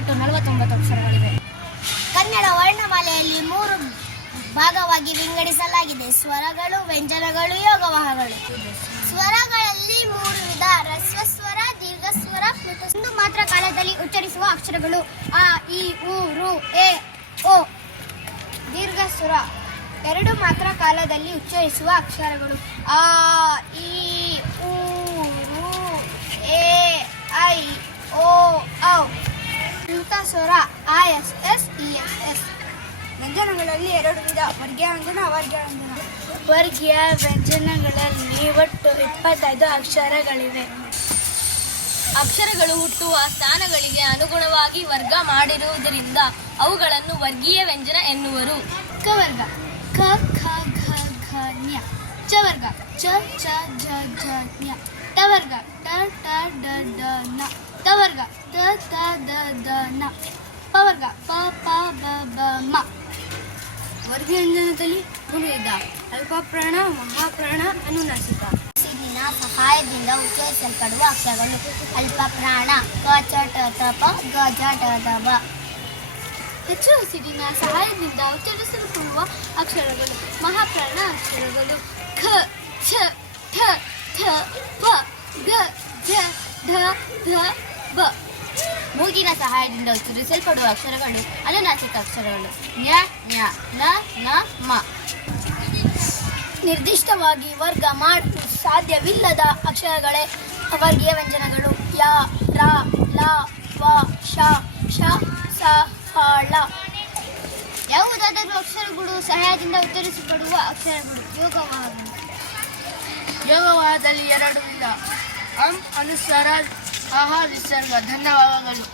ಒಟ್ಟು 49 ಅಕ್ಷರಗಳಿವೆ. ಕನ್ನಡ ವರ್ಣಮಾಲೆಯಲ್ಲಿ 3 ಭಾಗವಾಗಿ ವಿಂಗಡಿಸಲಾಗಿದೆ: ಸ್ವರಗಳು, ವ್ಯಂಜನಗಳು, ಯೋಗವಾಹಗಳು. ಸ್ವರಗಳಲ್ಲಿ 3 ವಿಧ: ಹ್ರಸ್ವ ಸ್ವರ, ದೀರ್ಘ ಸ್ವರ, ಪ್ಲುತ. ಒಂದು ಮಾತ್ರ ಕಾಲದಲ್ಲಿ ಉಚ್ಚರಿಸುವ ಅಕ್ಷರಗಳು: ಅ, ಇ, ಉ, ರು, ಎ, ಓ. ದೀರ್ಘ ಸ್ವರ 2 ಮಾತ್ರ ಕಾಲದಲ್ಲಿ ಉಚ್ಚರಿಸುವ ಅಕ್ಷರಗಳು: ಆ, ಇ, ಉ, ರು, ಎ, ಐ, ಓ, ಔ. ಪ್ಲುತ ಸ್ವರ ಆ, ಎಸ್, ಎಸ್, ಇ, ಎಸ್, ಎಸ್. ವ್ಯಂಜನಗಳಲ್ಲಿ 2 ವಿಧ: ವರ್ಗೀಯ ವ್ಯಂಜನ, ಅವರ್ಗೀಯ ವ್ಯಂಜನ. ವರ್ಗೀಯ ವ್ಯಂಜನಗಳಲ್ಲಿ ಒಟ್ಟು 25 ಅಕ್ಷರಗಳಿವೆ. ಅಕ್ಷರಗಳು ಹುಟ್ಟುವ ಸ್ಥಾನಗಳಿಗೆ ಅನುಗುಣವಾಗಿ ವರ್ಗ ಮಾಡಿರುವುದರಿಂದ ಅವುಗಳನ್ನು ವರ್ಗೀಯ ವ್ಯಂಜನ ಎನ್ನುವರು. ಕ ವರ್ಗ: ಕ, ಖ, ಘ, ಘ, ಞ. ಚ ವರ್ಗ: ಚ, ಚ, ಝ, ಝ, ಞ. ಟ ವರ್ಗ: ಟ, ಟ, ಡ, ಡ, ನ. ತ ವರ್ಗ: ತ, ತ, ದ, ದ, ನ. ಪ ವರ್ಗ: ಪ, ಪ, ಬ, ಬ, ಮ. ವರ್ಗೀಯ ವ್ಯಂಜನದಲ್ಲಿ 3 ವಿಧ: ಅಲ್ಪಪ್ರಾಣ, ಮಹಾಪ್ರಾಣ, ಅನುನಾಸಿಕ. ಸಿಡಿನ ಸಹಾಯದಿಂದ ಉಚ್ಚರಿಸಲ್ಪಡುವ ಅಕ್ಷರಗಳು: ಅಲ್ಪಪ್ರಾಣ: ಕ, ಚ, ಟ, ತ, ಪ, ಗ, ಜ, ಟ, ದ, ಬ. ಹೆಚ್ಚು ಹಸಿರಿನ ಸಹಾಯದಿಂದ ಉಚ್ಚರಿಸಲ್ಪಡುವ ಅಕ್ಷರಗಳು: ಮಹಾಪ್ರಾಣ ಅಕ್ಷರಗಳು: ಖ, ಛ, ಠ, ಥ, ಪ, ಗ, ಜ, ಢ, ಧ, ಬ. ಮೂಗಿನ ಸಹಾಯದಿಂದ ಉಚ್ಚರಿಸಲ್ಪಡುವ ಅಕ್ಷರಗಳು: ಅನುನಾಸಿಕ ಅಕ್ಷರಗಳು: ಞ, ಞ, ನ, ನ, ಮ. ನಿರ್ದಿಷ್ಟವಾಗಿ ವರ್ಗ ಮಾಡಲು ಸಾಧ್ಯವಿಲ್ಲದ ಅಕ್ಷರಗಳೇ ವರ್ಗೀಯ ವ್ಯಂಜನಗಳು: ಯ, ರ, ಲ, ವ, ಶ, ಶ, ಸ, ಹ, ಳ. ಯಾವುದಾದರೂ ಅಕ್ಷರಗಳು ಸಹಾಯದಿಂದ ಉಚ್ಚರಿಸಲ್ಪಡುವ ಅಕ್ಷರಗಳು: ಯೋಗವಾಹಗಳು. ಯೋಗವಾಹದಲ್ಲಿ 2 ವಿಧ: ಅಂ ಅನುಸ್ವಾರ, ಅಹ ವಿಸರ್ಗ. ಧನ್ಯವಾದಗಳು.